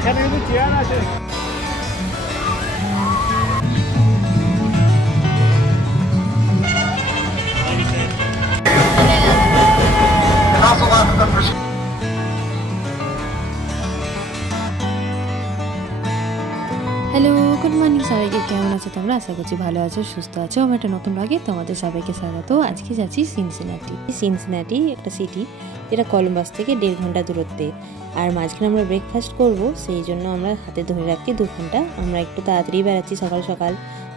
এখানে কিন্তু চেয়ার আছে। হ্যালো, গুড মর্নিং সবাইকে। কেমন আছো তোমরা? আশা করছি ভালো আছো, সুস্থ আছো। আমার একটা নতুন ব্লগে তোমাদের সবাইকে স্বাগত। আজকে যাচ্ছি সিনসিনাটি একটা সিটি, যেটা কলম্বাস থেকে 1.5 ঘন্টা দূরত্বে। আর মাঝখানে আমরা ব্রেকফাস্ট করব, সেই জন্য আমরা হাতে ধরে রাখছি 2 ঘন্টা। আমরা একটু তাড়াতাড়ি বেড়াচ্ছি সকাল সকাল,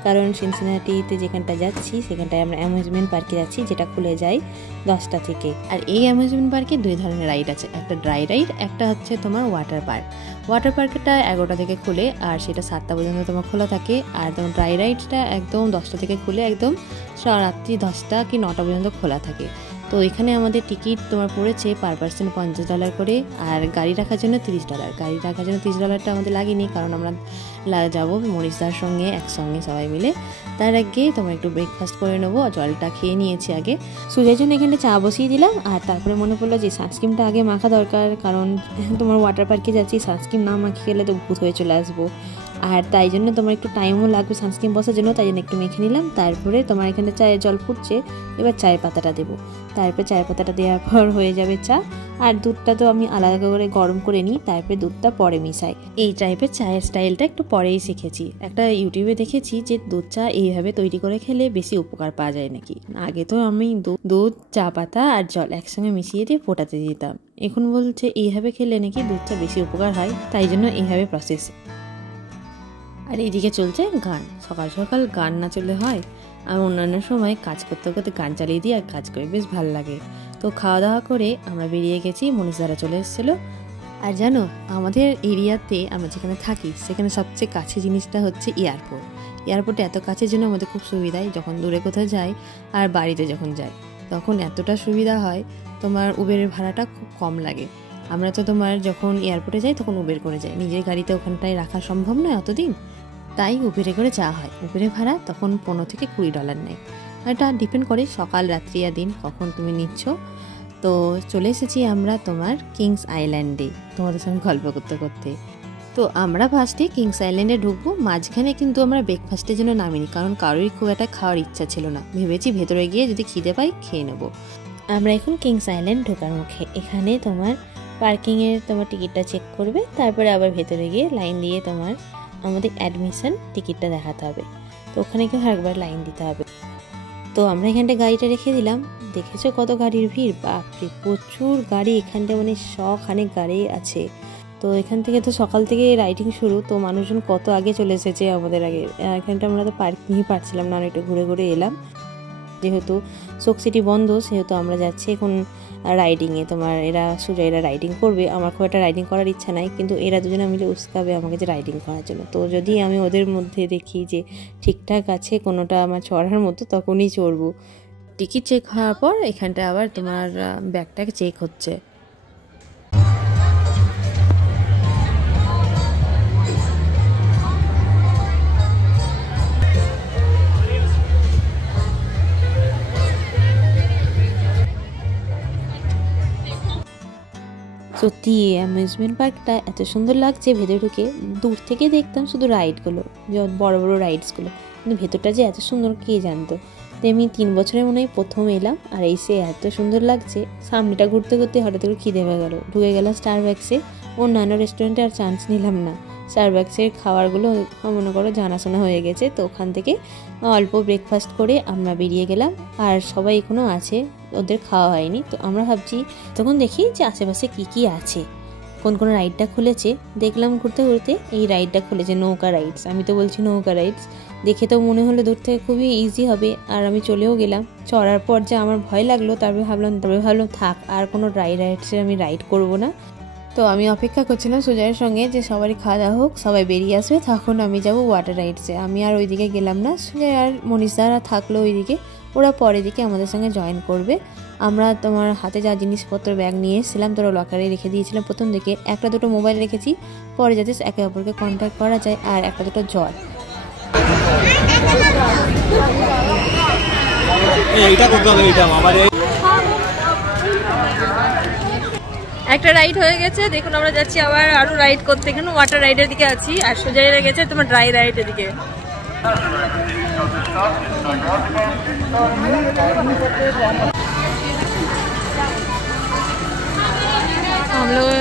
কারণ সিনসিনাটিতে যেখানটা যাচ্ছি সেখানটায় আমরা অ্যামিউজমেন্ট পার্কে যাচ্ছি, যেটা খুলে যায় 10টা থেকে। আর এই অ্যামিউজমেন্ট পার্কে 2 ধরনের রাইড আছে, একটা ড্রাই রাইড, একটা হচ্ছে তোমার ওয়াটার পার্ক। ওয়াটার পার্কটা 11টা থেকে খুলে আর সেটা 7টা পর্যন্ত তোমার খোলা থাকে। আর তোমার ড্রাই রাইডটা একদম 10টা থেকে খুলে একদম রাত্রি 10টা কি 9টা পর্যন্ত খোলা থাকে। তো এখানে আমাদের টিকিট তোমার পড়েছে পার পার্সন $50 করে, আর গাড়ি রাখার জন্য $30। গাড়ি রাখার জন্য $30টা আমাদের লাগেনি, কারণ আমরা যাবো মনীষদার সঙ্গে একসঙ্গে সবাই মিলে। তার আগে তোমার একটু ব্রেকফাস্ট করে নেবো, জলটা খেয়ে নিয়েছি আগে। সুজের জন্য এখানে চা বসিয়ে দিলাম। আর তারপরে মনে পড়লো যে সানস্ক্রিনটা আগে মাখা দরকার, কারণ তোমার ওয়াটার পার্কে যাচ্ছি, সানস্ক্রিন না মাখিয়ে গেলে তো ভূত হয়ে চলে আসবো। আর তাই জন্য তোমার একটু টাইমও লাগবে সানস্ক্রিন বসার জন্য, তাই জন্য একটু মেখে নিলাম। তারপরে তোমার এখানে চায়ের জল ফুটছে, এবার চায়ের পাতাটা দেবো। তারপরে চায়ের পাতাটা দেওয়ার পর হয়ে যাবে চা। আর দুধটা তো আমি আলাদা করে গরম করে নিই, তারপরে দুধটা পরে মিশাই। এই টাইপের চায়ের স্টাইলটা একটু পরেই শিখেছি। একটা ইউটিউবে দেখেছি যে দুধ চা এইভাবে তৈরি করে খেলে বেশি উপকার পাওয়া যায় নাকি। আগে তো আমি দুধ, চা পাতা আর জল একসঙ্গে মিশিয়ে দিয়ে ফোটাতে দিতাম। এখন বলছে এইভাবে খেলে নাকি দুধ চা বেশি উপকার হয়, তাই জন্য এইভাবে প্রসেস। আর এদিকে চলছে গান। সকাল সকাল গান না চললে হয়? আমি অন্যান্য সময় কাজ করতে করতে গান চালিয়ে দিই আর কাজ করে বেশ ভালো লাগে। তো খাওয়া দাওয়া করে আমরা বেরিয়ে গেছি, মনীষদারা চলে এসেছিলো। আর জানো, আমাদের এরিয়াতে আমরা যেখানে থাকি সেখানে সবচেয়ে কাছে জিনিসটা হচ্ছে এয়ারপোর্ট। এয়ারপোর্টে এত কাছের জন্য আমাদের খুব সুবিধায়, যখন দূরে কোথাও যাই আর বাড়িতে যখন যাই তখন এতটা সুবিধা হয়, তোমার উবেরের ভাড়াটা খুব কম লাগে। আমরা তো তোমার যখন এয়ারপোর্টে যাই তখন উবের করে যাই, নিজের গাড়িতে ওখানটায় রাখা সম্ভব নয় অতদিন, তাই উবেরে করে যাওয়া হয়। উবেরের ভাড়া তখন $15 থেকে $20 নেয়। এটা ডিপেন্ড করে সকাল, রাত্রি আর দিন কখন তুমি নিচ্ছ। তো চলে এসেছি আমরা তোমার কিংস আইল্যান্ডে তোমাদের সঙ্গে গল্প করতে করতে। তো আমরা ফার্স্টে কিংস আইল্যান্ডে ঢুকবো। মাঝখানে কিন্তু আমরা ব্রেকফাস্টের জন্য নামিনি, কারণ কারোরই খুব একটা খাওয়ার ইচ্ছা ছিল না। ভেবেছি ভেতরে গিয়ে যদি খিদে পাই খেয়ে নেবো। আমরা এখন কিংস আইল্যান্ড ঢোকার মুখে। এখানে তোমার পার্কিংয়ের তোমার টিকিটটা চেক করবে, তারপরে আবার ভেতরে গিয়ে লাইন দিয়ে তোমার আমাদের অ্যাডমিশন টিকিটটা দেখাতে হবে। তো ওখানে কেউ একবার লাইন দিতে হবে। তো আমরা এখানটা গাড়িটা রেখে দিলাম। দেখেছো কত গাড়ির ভিড়? বাপরে, প্রচুর গাড়ি এখানটা, মানে শখানেক গাড়ি আছে। তো এখান থেকে তো সকাল থেকে রাইডিং শুরু, তো মানুষজন কত আগে চলে এসেছে আমাদের আগে। এখানটা আমরা তো পার্কিংই পাচ্ছিলাম না, একটু ঘুরে ঘুরে এলাম। যেহেতু শোক সিটি বন্ধ, সেহেতু আমরা যাচ্ছি এখন রাইডিংয়ে। তোমার এরা রাইডিং করবে। আমার খুব একটা রাইডিং করার ইচ্ছা নাই, কিন্তু এরা দুজনে মিলে উস্কাবে আমাকে যে রাইডিং করার জন্য। তো যদি আমি ওদের মধ্যে দেখি যে ঠিকঠাক আছে কোনোটা আমার চড়ার মতো, তখনই চড়বো। টিকিট চেক হওয়ার পর এখানটা আবার তোমার ব্যাগটাকে চেক হচ্ছে। সত্যি অ্যামিউজমেন্ট পার্কটা এত সুন্দর লাগছে। ভেতরে ঢুকে দূর থেকে দেখতাম শুধু রাইডগুলো, বড় বড় রাইডসগুলো, কিন্তু ভেতরটা যে এত সুন্দর কে জানতো। তো আমি 3 বছরের মনে হয় প্রথম এলাম, আর এসে এত সুন্দর লাগছে। সামনেটা ঘুরতে ঘুরতে হঠাৎ করে খিদে পেয়ে গেলো, ঢুকে গেলাম স্টারবাক্সে। অন্যান্য রেস্টুরেন্টে আর চান্স নিলাম না। স্টারবাক্সের খাবারগুলো মনে করো জানাশোনা হয়ে গেছে, তো ওখান থেকে অল্প ব্রেকফাস্ট করে আমরা বেরিয়ে গেলাম। আর সবাই এখনও আছে, ওদের খাওয়া হয়নি। তো আমরা ভাবছি, তখন দেখি যে আশেপাশে কি আছে, কোন রাইডটা খুলেছে। দেখলাম ঘুরতে ঘুরতে এই রাইডটা খুলেছে, নৌকা রাইডস। আমি তো বলছি নৌকা রাইডস, দেখে তো মনে হলো দূর থেকে খুবই ইজি হবে। আর আমি চলেও গেলাম। চড়ার পর যে আমার ভয় লাগলো, তারপরে ভাবলাম থাক, আর কোনো রাইডসে আমি রাইড করবো না। তো আমি অপেক্ষা করছিলাম সুজয়ের সঙ্গে যে সবারই খাওয়া দাওয়া হোক, সবাই বেরিয়ে আসবে, তখন আমি যাব ওয়াটার রাইডসে। আমি আর ওইদিকে গেলাম না। সুজয় আর মনীষদারা থাকলো ওইদিকে, ওরা পরের দিকে আমাদের সঙ্গে জয়েন করবে। আমরা তোমার হাতে যা জিনিসপত্র ব্যাগ নিয়ে এসেছিলাম তোরা লকারে রেখে দিয়েছিলাম প্রথম দিকে। 1-2 মোবাইল রেখেছি, পরে যাতে একে অপরকে কন্ট্যাক্ট করা যায়। আর 1-2 জল। একটা রাইড হয়ে গেছে, দেখুন আমরা যাচ্ছি আবার আরো রাইড করতে। এখানে ওয়াটার রাইডের দিকে আছি, আর সোজা গেছে তোমার ড্রাই রাইডের দিকে। हम लोग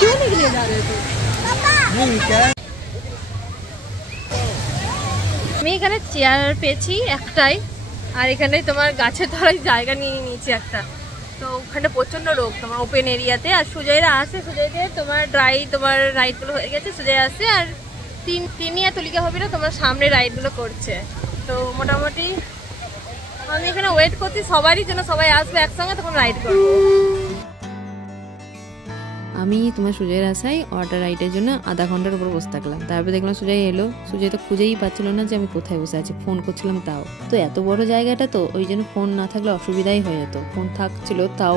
क्यों नहीं ले जा रहे थे? আমি এখানে চেয়ার পেয়েছি একটাই, আর এখানে তোমার গাছের তলায় জায়গা নিয়ে নিয়েছি একটা। তো ওখানে প্রচন্ড রোগ তোমার ওপেন এরিয়াতে। আর সুজয়রা আসে, সুজয়দের তোমার তোমার রাইডগুলো হয়ে গেছে, সুজয় আসে আর তিনি আর তুলিকা হবে না তোমার সামনে রাইডগুলো করছে। তো মোটামুটি আমি এখানে ওয়েট করছি সবারই জন্য, সবাই আসবে একসঙ্গে তখন রাইড করবো। আমি তোমার সুজয়ের আশায় ওয়াটার রাইডের জন্য আধা ঘন্টার উপর বসে থাকলাম। তারপর দেখলাম সুজয় এলো। সুজয় তো খুঁজেই পাচ্ছিল না যে আমি কোথায় বসে আছি, ফোন করছিলাম তাও। তো এত বড় জায়গাটা তো ওই জন্য ফোন না থাকলে অসুবিধাই হয়ে যেত। ফোন থাকছিল তাও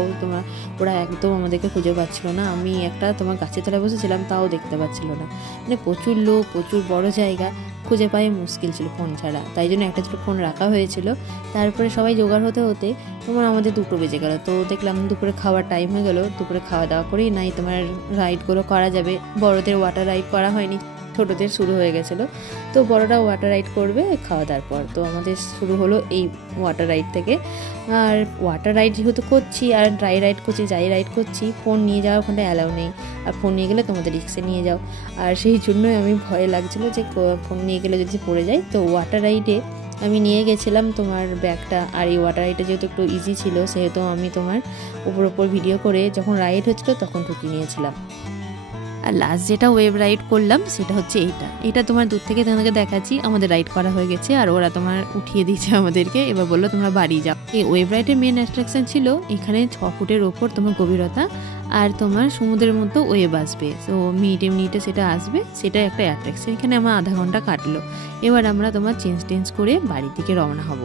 ওরা একদম আমাদেরকে খুঁজে পাচ্ছিল না। আমি একটা তোমার গাছের তলায় বসেছিলাম তাও দেখতে পাচ্ছিল না। মানে প্রচুর লোক, প্রচুর বড় জায়গা, খুঁজে পাওয়া মুশকিল ছিল ফোন ছাড়া। তাই জন্য একটা দুটো ফোন রাখা হয়েছিল। তারপরে সবাই জোগাড় হতে হতে তোমার আমাদের 2টো বেজে গেল। তো দেখলাম দুপুরে খাওয়ার টাইম হয়ে গেল, দুপুরে খাওয়া দাওয়া করেই নাই তোমার রাইডগুলো করা যাবে। বড়দের ওয়াটার রাইড করা হয়নি, ছোটোদের শুরু হয়ে গেছিলো। তো বড়রা ওয়াটার রাইড করবে খাওয়া দাওয়ার পর। তো আমাদের শুরু হলো এই ওয়াটার রাইড থেকে। আর ওয়াটার রাইড যেহেতু করছি আর ড্রাই রাইড করছি, যাই রাইড করছি, ফোন নিয়ে যাওয়া ওখানে অ্যালাউ নেই। আর ফোন নিয়ে গেলে তোমাদের রিক্সে নিয়ে যাও। আর সেই জন্যই আমি ভয় লাগছিলো যে ফোন নিয়ে গেলে যদি পড়ে যায়। তো ওয়াটার রাইডে আমি নিয়ে গেছিলাম তোমার ব্যাগটা। আর এই ওয়াটার রাইডটা যেহেতু একটু ইজি ছিল সেহেতু আমি তোমার উপর ভিডিও করে যখন রাইড হচ্ছিলো তখন ঢুকিয়ে নিয়েছিলাম। আর লাস্ট যেটা ওয়েভ রাইড করলাম সেটা হচ্ছে এটা তোমার দূর থেকে তোমাদেরকে দেখাচ্ছি। আমাদের রাইড করা হয়ে গেছে আর ওরা তোমার উঠিয়ে দিয়েছে আমাদেরকে, এবার বললো তোমরা বাড়ি যাও। এই ওয়েভ রাইডের মেন অ্যাট্রাকশন ছিল এখানে 6 ফুটের ওপর তোমার গভীরতা, আর তোমার সমুদ্রের মতো ওয়েভ আসবে। তো মিনিটে সেটা আসবে, সেটা একটা অ্যাট্রাকশন। এখানে আমার আধা ঘন্টা কাটলো। এবার আমরা তোমার চেঞ্জ করে বাড়ি থেকে রওনা হব।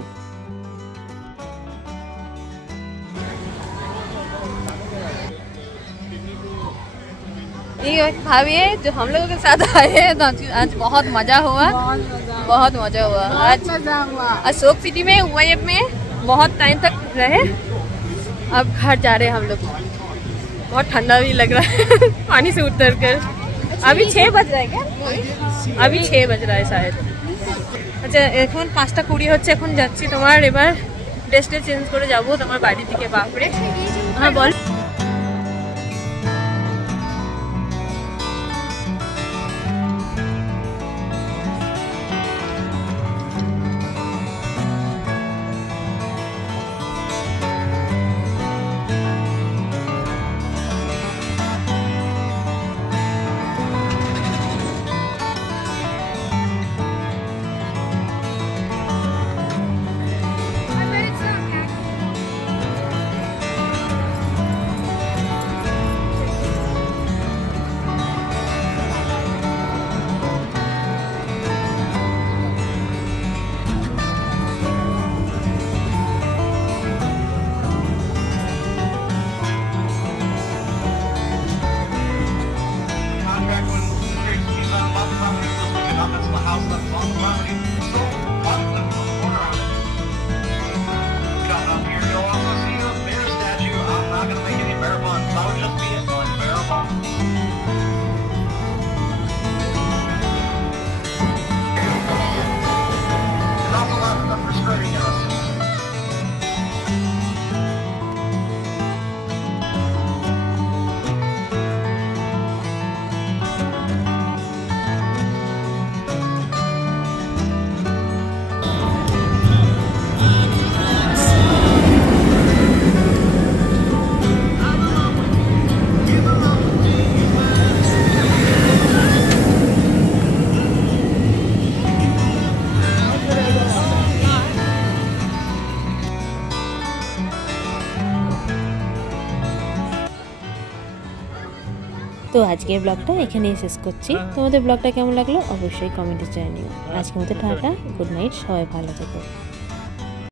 भाभी जो हम लोगों के साथ आए हैं तो आज बहुत मज़ा हुआ, बहुत मज़ा हुआ। आज अशोक सिटी में वेव में बहुत टाइम तक रहे। अब घर जा रहे हैं हम लोग। बहुत ठंडा भी लग रहा है पानी से उतर कर। अभी 6 बज रहा है क्या? अभी 6 बज रहा है शायद। अच्छा এখন 5টা 20 হচ্ছে। এখন যাচ্ছি তোমার এবার ড্রেসটা চেঞ্জ করে যাবো তোমার বাড়ি থেকে। বাপরে হ্যাঁ বল। তো আজকের ব্লগটা এখানেই শেষ করছি। তোমাদের ব্লগটা কেমন লাগলো অবশ্যই কমেন্টে জানিও। আজকের মতো টাটা, গুড নাইট, সবাই ভালো থেকো।